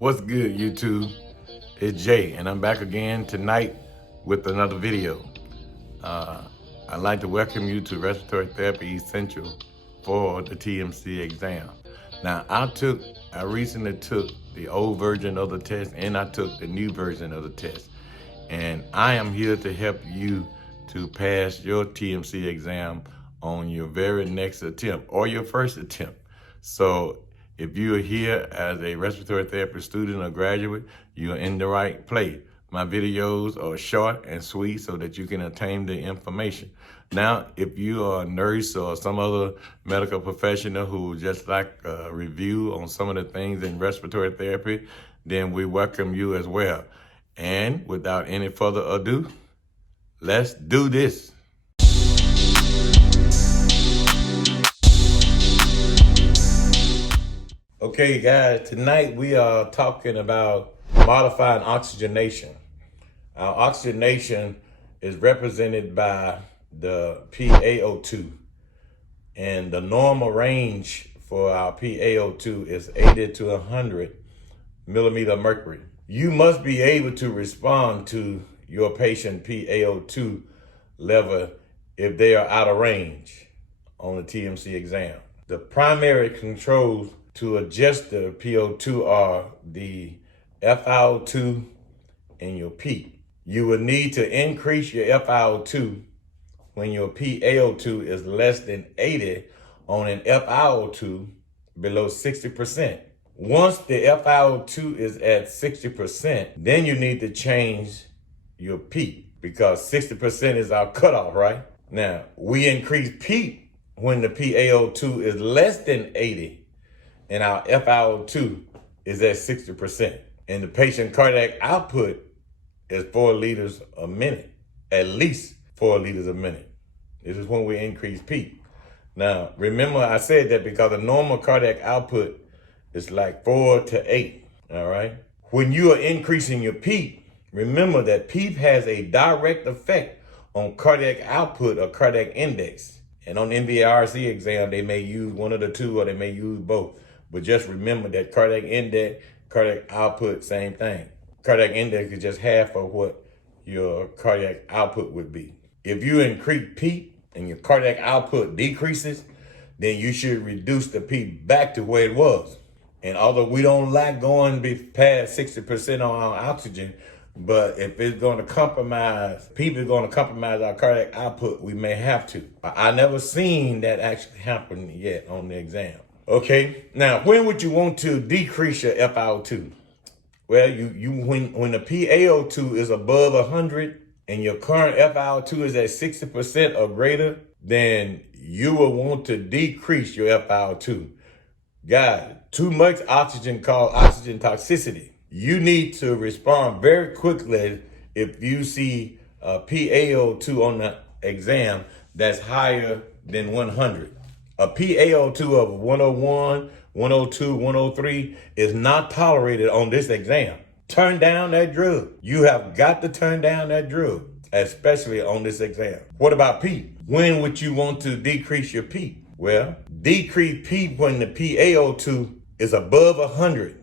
What's good, YouTube? It's Jay, and I'm back again tonight with another video. I'd like to welcome you to Respiratory Therapy Essential for the TMC exam. Now, I recently took the old version of the test, and I took the new version of the test. And I am here to help you to pass your TMC exam on your very next attempt or your first attempt. So if you are here as a respiratory therapy student or graduate, you're in the right place. My videos are short and sweet so that you can attain the information. Now, if you are a nurse or some other medical professional who just like a review on some of the things in respiratory therapy, then we welcome you as well. And without any further ado, let's do this. Okay, guys, tonight we are talking about modifying oxygenation. Our oxygenation is represented by the PA02, and the normal range for our PA02 is 80 to 100 millimeter mercury. You must be able to respond to your patient PA02 level if they are out of range on the TMC exam. The primary controls to adjust the PO2 are the FiO2 and your peak. You will need to increase your FiO2 when your PaO2 is less than 80 on an FiO2 below 60%. Once the FiO2 is at 60%, then you need to change your peak because 60% is our cutoff, right? Now, we increase peak when the PaO2 is less than 80 and our FiO2 is at 60%. And the patient cardiac output is 4 liters a minute, at least 4 liters a minute. This is when we increase peak. Now, remember I said that because the normal cardiac output is like 4 to 8, all right? When you are increasing your peak, remember that PEEP has a direct effect on cardiac output or cardiac index. And on the MBRC exam, they may use one of the two or they may use both. But just remember that cardiac index, cardiac output, same thing. Cardiac index is just half of what your cardiac output would be. If you increase PEEP and your cardiac output decreases, then you should reduce the PEEP back to where it was. And although we don't like going past 60% on our oxygen, but if it's going to compromise, PEEP is going to compromise our cardiac output, we may have to. I never seen that actually happen yet on the exam. Okay, now when would you want to decrease your FiO2? Well, when the PaO2 is above 100 and your current FiO2 is at 60% or greater, then you will want to decrease your FiO2. Guys, too much oxygen causes oxygen toxicity. You need to respond very quickly if you see a PaO2 on the exam that's higher than 100. A PaO2 of 101, 102, 103 is not tolerated on this exam. Turn down that drug. You have got to turn down that drug, especially on this exam. What about PEEP? When would you want to decrease your PEEP? Well, decrease PEEP when the PaO2 is above 100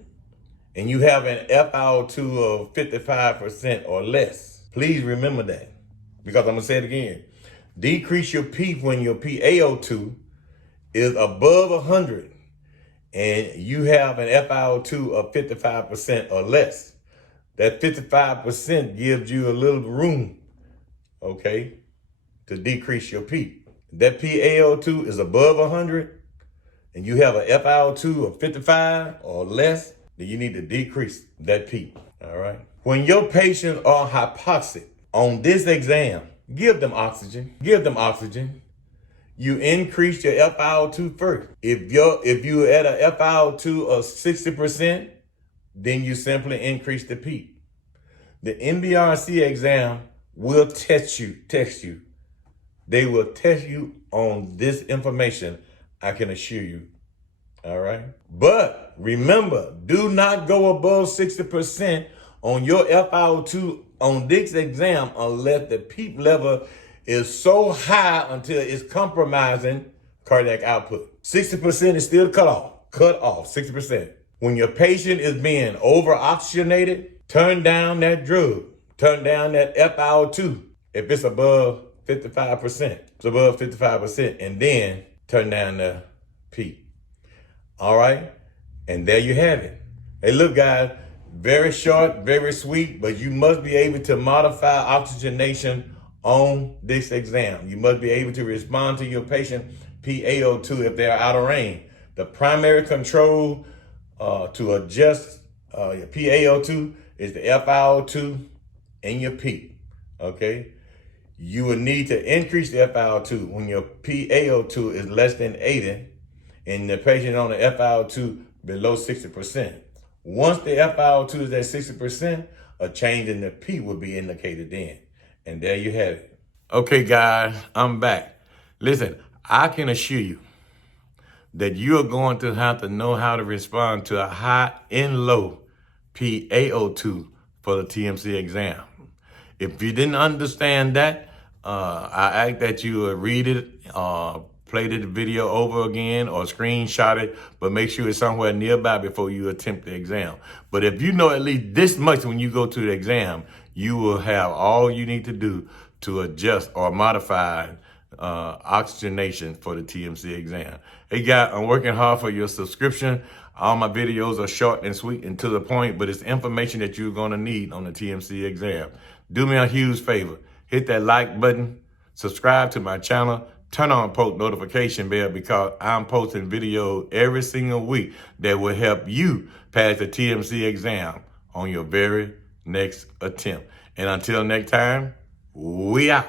and you have an FiO2 of 55% or less. Please remember that, because I'm gonna say it again. Decrease your PEEP when your PaO2 is above 100 and you have an FiO2 of 55% or less. That 55% gives you a little room, okay, to decrease your PEEP. That PaO2 is above 100 and you have an FiO2 of 55 or less, then you need to decrease that PEEP, all right? When your patients are hypoxic on this exam, give them oxygen. You increase your FiO2 first. If you're at a FiO2 of 60%, then you simply increase the PEEP. The MBRC exam will test you. They will test you on this information, I can assure you, all right? But remember, do not go above 60% on your FiO2 on this exam unless the PEEP level is so high until it's compromising cardiac output. 60% is still cut off, 60%. When your patient is being over-oxygenated, turn down that drug. Turn down that PA02 if it's above 55%. It's above 55%, and then turn down the P. All right? And there you have it. Hey, look, guys, very short, very sweet, but you must be able to modify oxygenation on this exam. You must be able to respond to your patient PA02 if they're out of range. The primary control to adjust your PA02 is the FiO2 and your P, okay? You will need to increase the FiO2 when your PA02 is less than 80 and the patient on the FiO2 below 60%. Once the FiO2 is at 60%, a change in the P will be indicated then. And there you have it. Okay, guys, I'm back. Listen, I can assure you that you are going to have to know how to respond to a high and low PA02 for the TMC exam. If you didn't understand that, I ask that you read it, play the video over again or screenshot it, but make sure it's somewhere nearby before you attempt the exam. But if you know at least this much when you go to the exam, you will have all you need to do to adjust or modify oxygenation for the TMC exam. Hey guys, I'm working hard for your subscription. All my videos are short and sweet and to the point, but it's information that you're gonna need on the TMC exam. Do me a huge favor. Hit that like button, subscribe to my channel, turn on post notification bell because I'm posting videos every single week that will help you pass the TMC exam on your very next attempt. And until next time, we out.